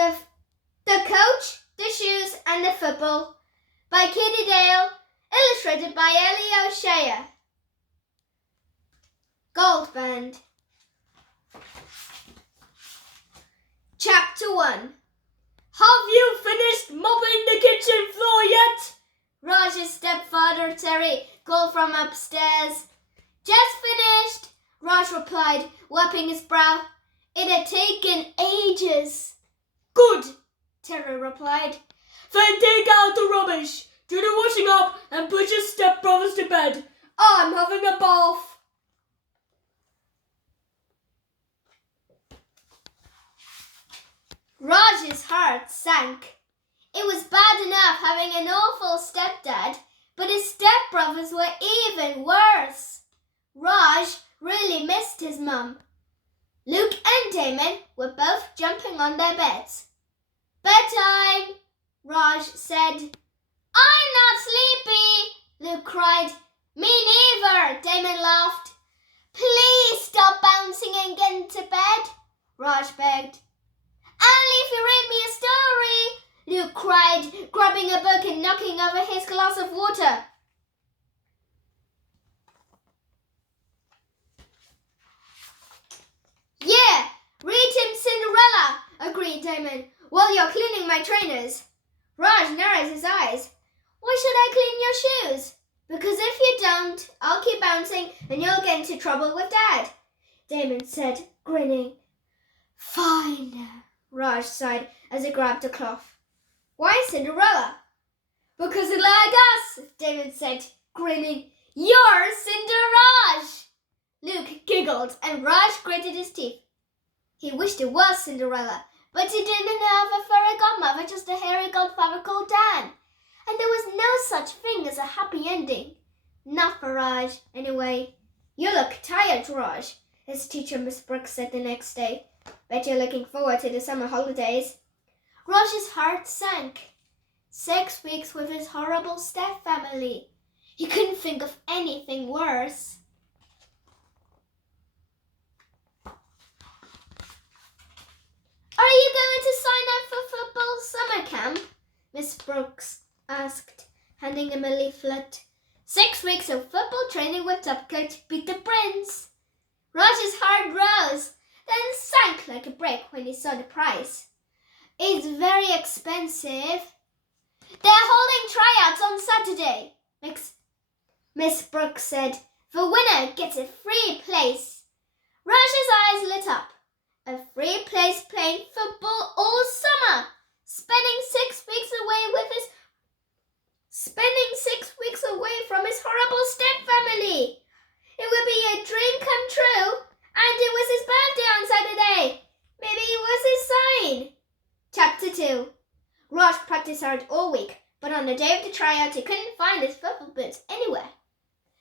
The Coach, the Shoes and the Football by Kitty Dale, illustrated by Ellie O'Shea. Gold Band. Chapter 1. Have you finished mopping the kitchen floor yet? Raj's stepfather Terry called from upstairs. Just finished, Raj replied, wiping his brow. It had taken ages. Good, Terry replied. Then take out the rubbish, do the washing up and put your stepbrothers to bed. I'm having a bath. Raj's heart sank. It was bad enough having an awful stepdad, but his stepbrothers were even worse. Raj really missed his mum. Luke and Damon were both jumping on their beds. Bedtime, Raj said. I'm not sleepy, Luke cried. Me neither, Damon laughed. Please stop bouncing and get into bed, Raj begged. Only if you read me a story, Luke cried, grabbing a book and knocking over his glass of water. Yeah, read him Cinderella, agreed Damon, while you're cleaning my trainers. Raj narrowed his eyes. Why should I clean your shoes? Because if you don't, I'll keep bouncing and you'll get into trouble with Dad, Damon said, grinning. Fine, Raj sighed as he grabbed a cloth. Why Cinderella? Because like us, Damon said, grinning. You're Cinderaj! Luke giggled and Raj gritted his teeth. He wished it was Cinderella, but he didn't have a fairy godmother, just a hairy godfather called Dan. And there was no such thing as a happy ending. Not for Raj, anyway. You look tired, Raj, his teacher Miss Brooks said the next day. Bet you're looking forward to the summer holidays. Raj's heart sank. 6 weeks with his horrible step family. He couldn't think of anything worse. Are you going to sign up for football summer camp? Miss Brooks asked, handing him a leaflet. 6 weeks of football training with Topcoat beat the Prince. Raj's heart rose, then sank like a brick when he saw the price. It's very expensive. They're holding tryouts on Saturday, Miss Brooks said. The winner gets a free place. Raj's eyes lit up. A free place playing football all summer, spending 6 weeks away from his horrible step family. It would be a dream come true, and it was his birthday on Saturday. Maybe it was his sign. Chapter 2. Raj practiced hard all week, but on the day of the tryout he couldn't find his football boots anywhere.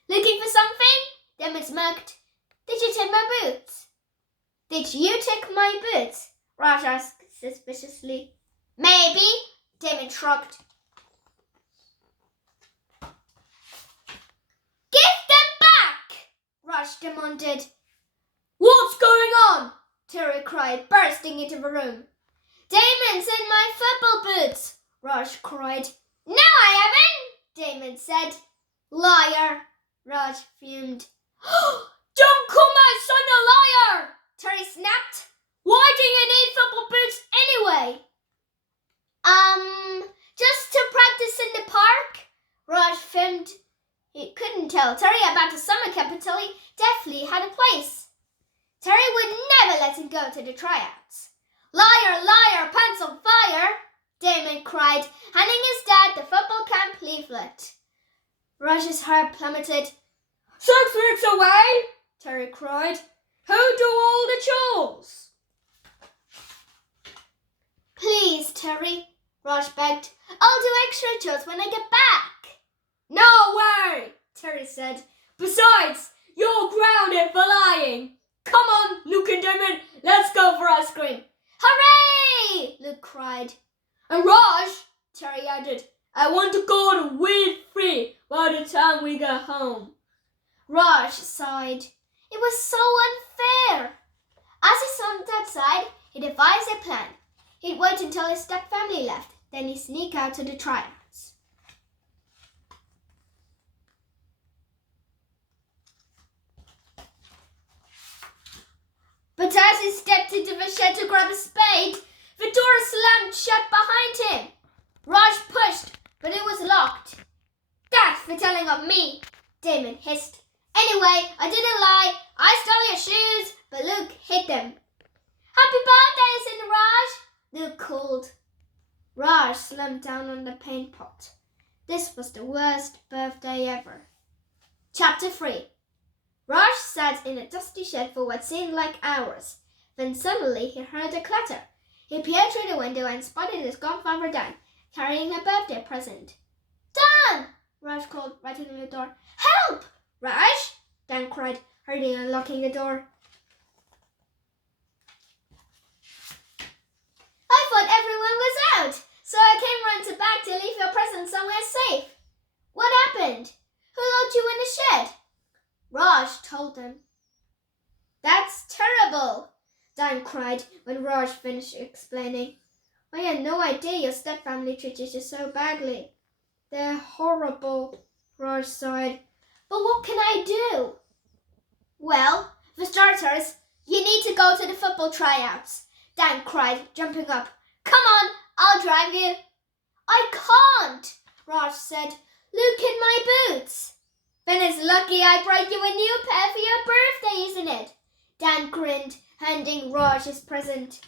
Looking for something? Damon smirked. Did you take my boots? Did you take my boots? Raj asked suspiciously. Maybe, Damon shrugged. Give them back, Raj demanded. What's going on? Terry cried, bursting into the room. Damon's in my football boots, Raj cried. No, I haven't, Damon said. Liar, Raj fumed. Don't call my son a liar! Terry snapped. Why do you need football boots anyway? Just to practice in the park, Raj filmed. He couldn't tell Terry about the summer camp until he definitely had a place. Terry would never let him go to the tryouts. Liar, liar, pants on fire, Damon cried, handing his dad the football camp leaflet. Raj's heart plummeted. 6 weeks away, Terry cried. Who do all the chores? Please, Terry, Raj begged. I'll do extra chores when I get back. No way, Terry said. Besides, you're grounded for lying. Come on, Luke and Damon, let's go for ice cream. Hooray! Luke cried. And Raj, Terry added, I want to go to weed-free by the time we get home. Raj sighed. It was so unfair. As he stood outside, he devised a plan. He'd wait until his step-family left, then he'd sneak out to the tryouts. But as he stepped into the shed to grab a spade, the door slammed shut behind him. Raj pushed, but it was locked. That's for telling of me, Damon hissed. Anyway, I didn't lie. I stole your shoes, but Luke hid them. Happy birthday, Cindy Raj, Luke called. Raj slumped down on the paint pot. This was the worst birthday ever. Chapter 3. Raj sat in a dusty shed for what seemed like hours. Then suddenly he heard a clatter. He peered through the window and spotted his godfather Dan, carrying a birthday present. Dan! Raj called, right in the door. Help! Raj! Dan cried, hurriedly unlocking the door. I thought everyone was out, so I came round to back to leave your present somewhere safe. What happened? Who locked you in the shed? Raj told them. That's terrible, Dan cried when Raj finished explaining. I had no idea your stepfamily treated you so badly. They're horrible, Raj sighed. But what can I do? Well, for starters, you need to go to the football tryouts, Dan cried, jumping up. Come on, I'll drive you. I can't, Raj said. Look in my boots. Then it's lucky I brought you a new pair for your birthday, isn't it? Dan grinned, handing Raj his present.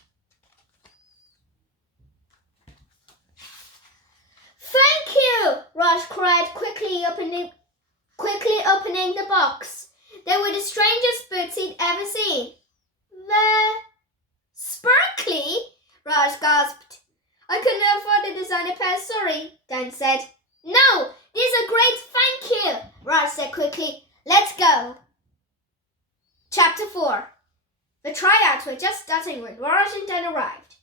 Thank you, Raj cried, quickly opening the box. They were the strangest boots he'd ever seen. They're sparkly, Raj gasped. I couldn't afford to design a pair, sorry, Dan said. No, these are great, thank you, Raj said quickly. Let's go. Chapter 4. The tryouts were just starting when Raj and Dan arrived.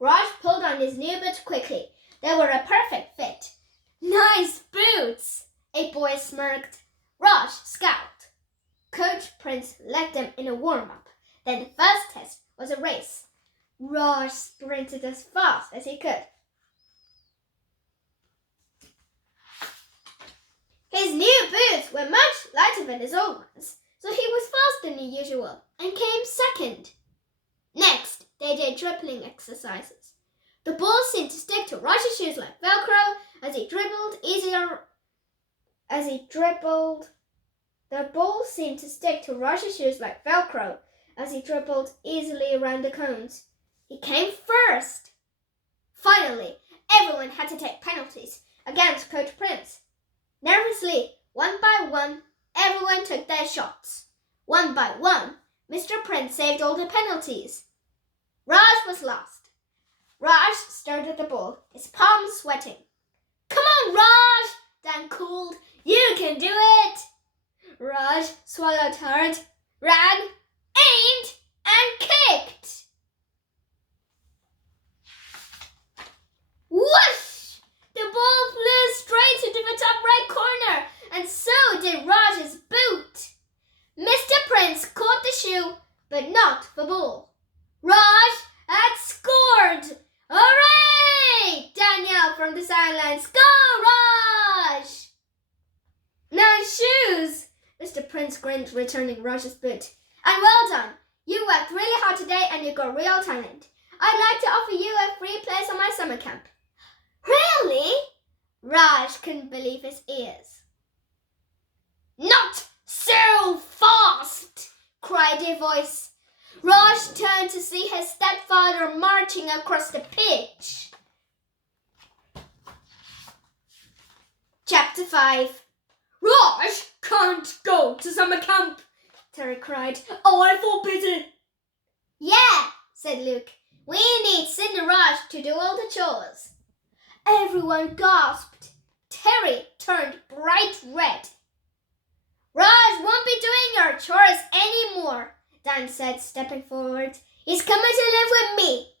Raj pulled on his new boots quickly. They were a perfect fit. Nice boots, a boy smirked. Raj scowled. Coach Prince led them in a warm-up. Then the first test was a race. Raj sprinted as fast as he could. His new boots were much lighter than his old ones, so he was faster than usual and came second. Next, they did dribbling exercises. The ball seemed to stick to Raj's shoes like Velcro as he dribbled The ball seemed to stick to Raj's shoes like Velcro as he dribbled easily around the cones. He came first. Finally, everyone had to take penalties against Coach Prince. Nervously, one by one, everyone took their shots. One by one, Mr. Prince saved all the penalties. Raj was last. Raj stared at the ball, his palms sweating. Come on, Raj, Dan called. You can do it. Raj swallowed hard, ran, aimed, and kicked. Whoosh! The ball flew straight into the top right corner, and so did Raj's boot. Mr. Prince caught the shoe, but not the ball. Raj had scored! Hooray! Dan yelled from the sidelines. Go, Raj! Nice shoes! Mr. Prince grinned, returning Raj's boot. And well done. You worked really hard today and you got real talent. I'd like to offer you a free place on my summer camp. Really? Raj couldn't believe his ears. Not so fast, cried a voice. Raj turned to see his stepfather marching across the pitch. Chapter 5. Raj can't go to summer camp, Terry cried. Oh, I forbidden. Yeah, said Luke. We need Sid and Raj to do all the chores. Everyone gasped. Terry turned bright red. Raj won't be doing your chores anymore, Dan said, stepping forward. He's coming to live with me.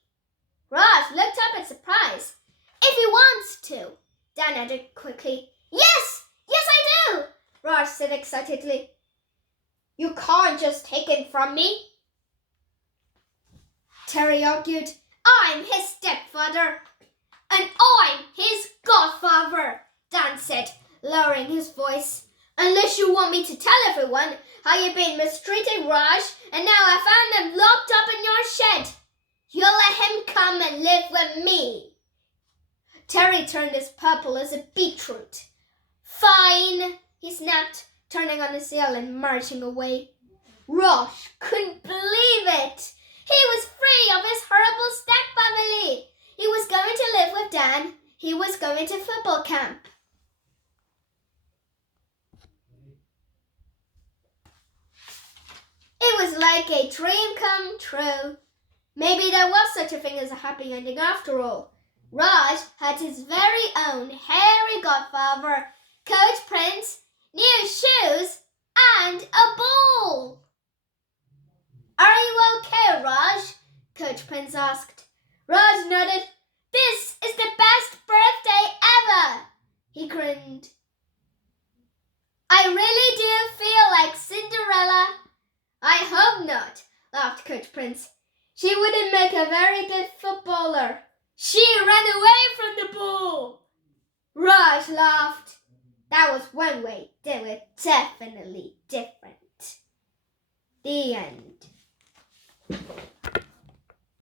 Raj looked up in surprise. If he wants to, Dan added quickly. Yes, I do, Raj said excitedly. You can't just take it from me, Terry argued. I'm his stepfather. And I'm his godfather, Dan said, lowering his voice. Unless you want me to tell everyone how you've been mistreating Raj and now I found him locked up in your shed. You'll let him come and live with me. Terry turned as purple as a beetroot. Fine, he snapped, turning on his heel and marching away. Raj couldn't believe it. He was free of his horrible stepfamily. He was going to live with Dan. He was going to football camp. It was like a dream come true. Maybe there was such a thing as a happy ending after all. Raj had his very own hairy godfather, Coach Prince, new shoes, and a ball. Are you okay, Raj? Coach Prince asked. Raj nodded. This is the best birthday ever, he grinned. I really do feel like Cinderella. I hope not, laughed Coach Prince. She wouldn't make a very good footballer. She ran away from the ball. Raj laughed. That was one way they were definitely different. The end.